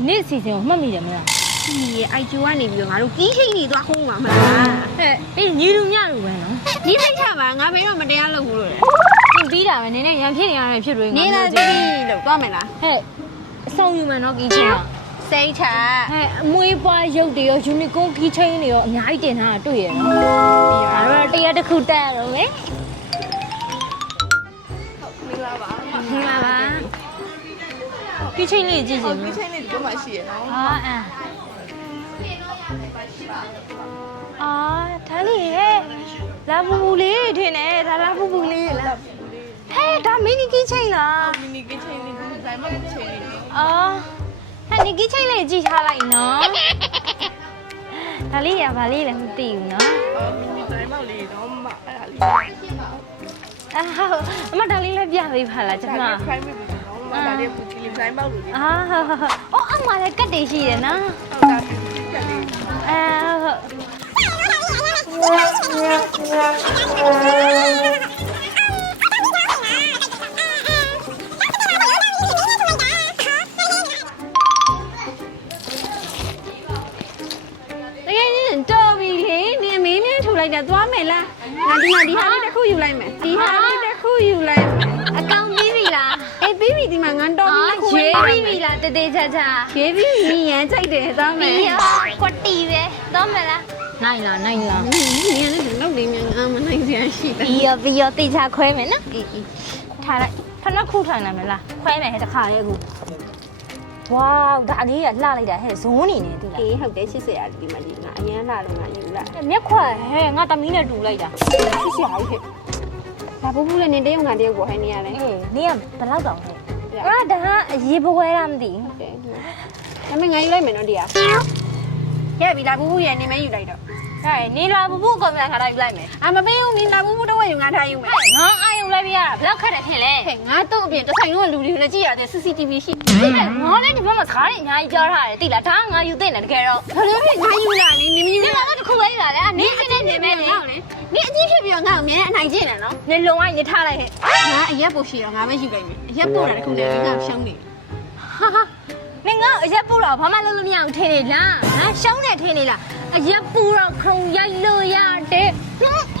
ဒီနေ့အစီအစဉ်ကိုမှတ်မိတယ်မလားဒီရဲ့ IQ ကနေပြီးတော့ငါတို့ကြီးထိတ်နေသွားခုံးမှာမလားဟဲ့အေးညီလူများလို့ပဲနော်ကြီးထိတ်ချပါငါဘယ်တော့မတရားလုပ်ဘူးလို့ပြန်ပြီးတာပဲနင်းနဲ့ရန်ဖြစ်နေရတယ်ဖြစ်တွေ့ငါတို့ကြီးလို့တွားမယ်လားဟဲ့အဆောင်ယူမယ်နော်ကြီးချင်းကစိတ်ချဟဲ့အမွေးပွားရုပ်တွေရောယူနီကွန်းကြီးချင်းတွေရောအများကြီးတင်ထားတာတွေ့ရတယ်နော်ငါတို့ကတရားတစ်ခုတက်ရုံပဲဟုတ်မိလာပါမိလာပါကချင်းလေးကြည့်စမ်း။ဟုတ်ကချင်းလေးတော့မှရှိရအောင်။အာအာ။အာဒါလေးရဲ့လာမူမူလေးထင်တယ်ဒါလာမူမူလေးရဲ့လာ။ဟဲ့ဒါမီနီကချင်းလား။ဟုတ်မီနီကချင်းလေးဒီဇိုင်းမှာချင်း။အာ။ဟဲ့ဒီကချင်းလေးကြည့်ထားလိုက်နော်။ဒါလေးရပါလေးလည်းမသိဘူးနော်။အာမီနီဇိုင်းမှာလေးတော့မအဲ့ဒါလေး။အာအမဒါလေးလည်းပြပေးပါလားကျွန်မ။มาเดี๋ยวคุจะลืมใช้บ้าหรล่าอ๋ออ๋ออ๋อมาเลยก็ดีสิเนาะเออเฮ้ยเอ้ามีเนี่ยมีเนี่ยถูไรเดี๋ยวตัวไม่ละงานที่มาดีฮะนี่จะคู่อยู่ไรไหมดีฮะนี่จะคู่อยู่ไรေးပြီလားတေးသေးချာချာရေးပြီမီးရန်ချိုက်တယ်သောမေမီးရန်ကွတီပဲသောမေလားနိုင်လားနိုင်လားမင်းကလည်းတော့လေးမြန်အောင်မနိုင်စရာရှိတယ်။ဒီရပြီးရတေချာခွဲမယ်နော်။အေးအေးထားလိုက်ဖနှက်ခုထိုင်လာမလားခွဲမယ်တခါရဲ့ကို။ဝေါဒါလေးကလှလိုက်တာဟဲ့ဇုံးနေနေတူလား။အေးဟုတ်တယ်ရှစ်ဆယ်ရဒီမှာရှိငါအရင်လာလို့ငါယူလား။မြက်ခွဲဟဲ့ငါတမီးနဲ့တူလိုက်တာ။ရှစ်ဆယ်ရဟဲ့။ဒါဘူးဘူးလည်းနေတဲ့ရောက်တာတယောက်ပေါ့ဟဲ့နေရလဲ။အေးနေရဘယ်လောက်တောင်လဲ။ဗျာအားဒါဟာအရေးပွဲတာမသိဟုတ်ကဲ့ဒါပေမဲ့ငါယူလိုက်မယ်နော်ဒီဟာကဲဗီလာဘူဘူရဲ့နေမယ့်ယူလိုက်တော့ဟဲ့နေလာဘူဘူကွန်ပျူတာထားလိုက်မယ်အာမပေးဘူးနေလာဘူဘူတော့ဝယ်ယူငါထားယူမယ်ငါအာယူလိုက်ပြရဘလော့ခတ်တယ်ထင်လဲဟဲ့ငါတို့အပြင်တစ်ဆိုင်လုံးကလူတွေနဲ့ကြည့်ရတဲ့ CCTV ရှိငါလည်းဒီဘက်မှာသားနေအားကြီးပြောထားတယ်တိလားဒါငါယူသင့်တယ်တကယ်တော့ဘယ်လိုဖြစ်ငါယူလာနေနေမယူလာတော့နော်နေလုံအောင်ရထားလိုက်ဟဲ့ငါအရက်ပို့ရှိတော့ငါပဲယူပိုင်မယ်အရက်ပို့တာတခုတည်းသူကရှောင်းနေဟာနေငါအရက်ပို့တော့ဘာမှလုံးလို့မရဘူးထင်းနေလားငါရှောင်းနေထင်းနေလားအရက်ပို့တော့ခုံရိုက်လို့ရတယ်ဟွန်း